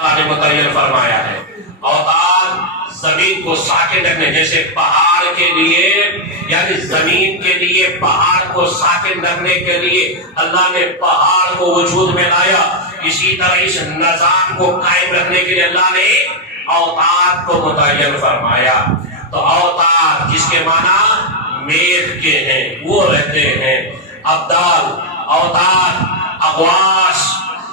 نے متعین فرمایا ہے۔ اوتاد زمین کو ساکن رکھنے، جیسے پہاڑ کے لیے یعنی زمین کے لیے پہاڑ کو ساکن رکھنے کے لیے اللہ نے پہاڑ کو وجود میں لایا، اسی طرح اس نظام کو قائم رکھنے کے لیے اللہ نے اوتاد کو متعین فرمایا۔ تو اوتاد جس کے معنی میخ کے ہیں، وہ رہتے ہیں۔ ابدال، اوتاد، اغواس،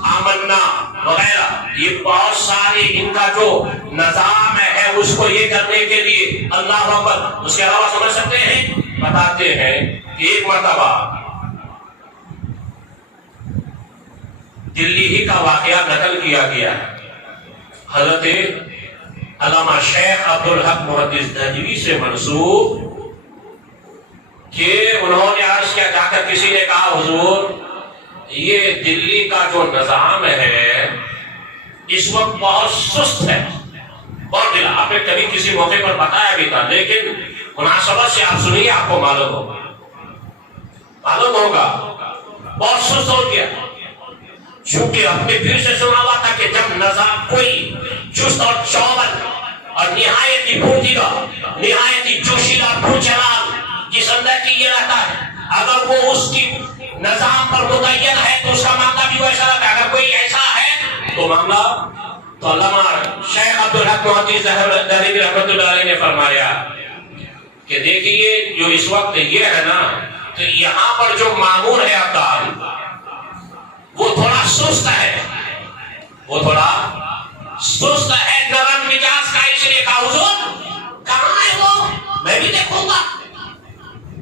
آمنا وغیرہ، یہ بہت ساری ان کا جو نظام ہے اس کو یہ کرنے کے لیے اللہ اکبر۔ اس کے علاوہ سمجھ سکتے ہیں، بتاتے ہیں کہ ایک مرتبہ دلی ہی کا واقعہ نقل کیا گیا ہے۔ حضرت علامہ شیخ عبدالحق محدث دہلوی سے منسوب کہ انہوں نے عرض کیا، جا کر کسی نے کہا حضور یہ دلی کا جو نظام ہے اس وقت بہت سست ہے، بہت ڈھیلا۔ آپ نے کبھی کسی موقع پر بتایا بھی تھا، لیکن مناسبت سے آپ سنیے، آپ کو معلوم ہوگا بہت سست ہو گیا۔ چونکہ اپنے پھر سے سنا ہوا تھا کہ جب نظام کوئی چست اور چاول اور نہایت ہی پھرتیلا، نہایت ہی جوشیلا، پرچلال جس اندر کی یہ رہتا ہے، اگر وہ اس کی نظام پر متعین ہے تو اس کا معاملہ بھی ویسا رہتا ہے۔ اگر کوئی ایسا ہے تو معاملہ تو علامہ شیخ عبدالحق محدث دہلوی رحمۃ اللہ علیہ نے فرمایا کہ دیکھیے جو اس وقت یہ ہے نا، تو یہاں پر جو مامور ہے ابدال وہ تھوڑا سست ہے، وہ تھوڑا سست ہے، نرم مزاج کا۔ اس لیے کہا حضور کہاں ہے وہ، میں بھی دیکھوں گا،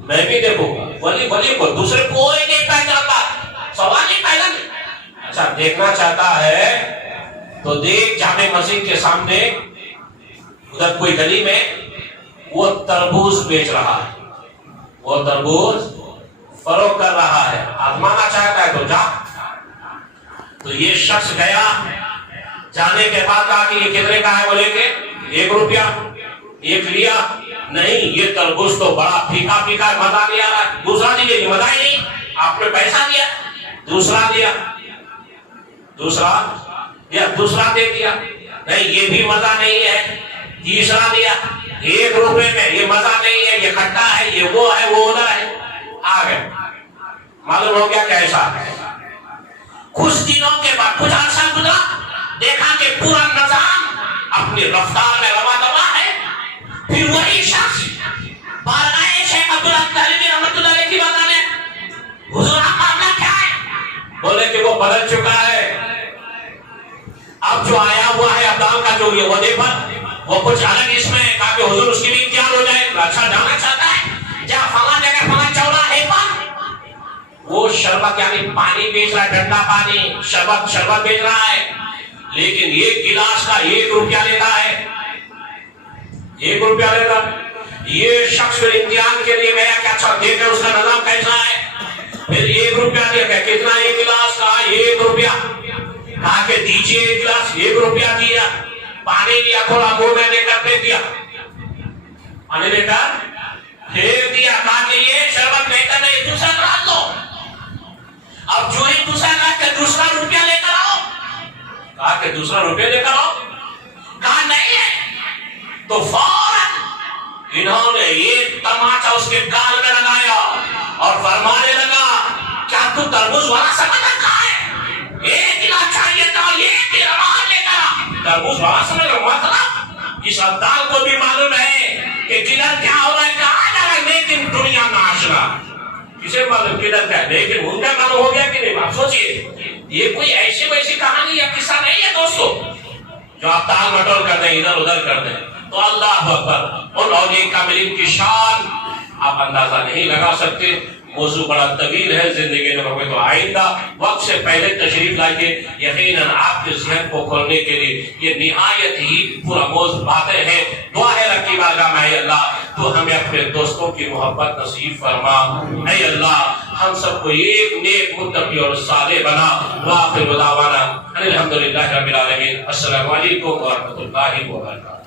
میں بھی دیکھوں گا۔ ولی کو دوسرے کوئی نہیں پہچانتا، سوال نہیں پہلا نہیں۔ اچھا دیکھنا چاہتا ہے تو دیکھ، جامع مسجد کے سامنے ادھر کوئی گلی میں وہ تربوز بیچ رہا ہے، وہ تربوز فروخت کر رہا ہے، آزمانا چاہتا ہے تو جا۔ تو یہ شخص گیا، جانے کے بعد کہا کہ یہ کتنے کا ہے، بولے کہ 1 روپیہ۔ ایک لیا، نہیں یہ تربوز تو بڑا پھیکا پھیکا ہے، مزہ نہیں آ رہا ہے، دوسرا دیجیے، یہ مزہ ہی نہیں، آپ نے پیسہ دیا، دوسرا دیا، دوسرا دے دیا، نہیں یہ بھی مزہ نہیں ہے، تیسرا دیا، 1 روپے میں، یہ مزہ نہیں ہے، یہ کھٹا ہے، یہ وہ ہے، وہ ادھر ہے، آ گئے۔ معلوم ہو گیا کیسا ہے۔ کچھ دنوں کے بعد کچھ عرصہ گزرا، دیکھا کہ پورا نظام اپنی رفتار میں روا دوا ہے۔ پھر وہی شخص بارگاہ شیخ عبدالحق دہلوی رحمۃ اللہ علیہ کی بارگاہ میں، حضور آپ معاملہ کیا ہے؟ بولے کہ وہ بدل چکا ہے، اب جو آیا ہوا ہے ابدال کا جو یہ عہدے پر وہ کچھ الگ اس میں ہے۔ کہا کہ حضور اس کی بھی امتحان ہو جائے، اچھا جانا چاہتا ہے، جا فلاں جگہ فلاں چوراہے پر وہ شربت یعنی پانی بیچ رہا ہے، ٹھنڈا پانی، شربت بیچ رہا ہے، لیکن ایک گلاس کا 1 روپیہ لیتا ہے، 1 روپیہ لیتا۔ یہ شخص پھر امتحان کے لیے گیا کہ اچھا دیکھیں اس کا نظام کیسا ہے، پھر 1 روپیہ دیا، کہ کتنا 1 گلاس کا، 1 روپیہ، کہا کہ دیجیے 1 گلاس، 1 روپیہ دیا، پانی لیا، تھوڑا منہ میں لے کر پھینک دیا، پانی لے کر پھینک دیا، کہا کہ یہ شربت بہتر نہیں، دوسرا رات دو۔ اب جو ہی دوسرا رات کے دوسرا روپیہ لے کر آؤ، کہا کہ دوسرا روپیہ لے کر آؤ، کہا نہیں ہے، تو فوراً انہوں نے یہ تماچا اس کے گال میں لگایا اور فرمانے لگا کیا تو تربوز والا سمجھ رکھا ہے، 1 گلاس چاہیے تھا، 1 گلاس لے کر تربوز والا سمجھ رکھا۔ مطلب اس ابدال کو بھی معلوم ہے کہ کدھر کیا ہو رہا ہے، کہاں جا رہا ہے، لیکن دنیا ناشنا کسے معلوم کدھر کیا ہے، لیکن ان کا معلوم ہو گیا کہ نہیں۔ آپ سوچئے یہ کوئی ایسی ویسی کہانی یا قصہ نہیں ہے دوستو جو آپ تال مٹول کر دیں، ادھر ادھر کر دیں۔ تو اللہ اکبر، ان اولیاء کاملین کی شان آپ اندازہ نہیں لگا سکتے۔ موضوع بڑا طویل ہے، زندگی میں ہوگے تو آئندہ وقت سے پہلے تشریف لائیے، یقیناً آپ کے ذہن کو کھولنے کے لیے یہ نہایت ہی پورا موضوع باتیں ہیں۔ دعا ہے رب کی بارگاہ میں، اے اللہ تو ہمیں اپنے دوستوں کی محبت نصیب فرما، اے اللہ ہم سب کو ایک نیک متقی اور صالح بنا۔ وآخر دعوانا الحمدللہ رب العالمین۔ السلام علیکم ورحمۃ اللہ وبرکاتہ۔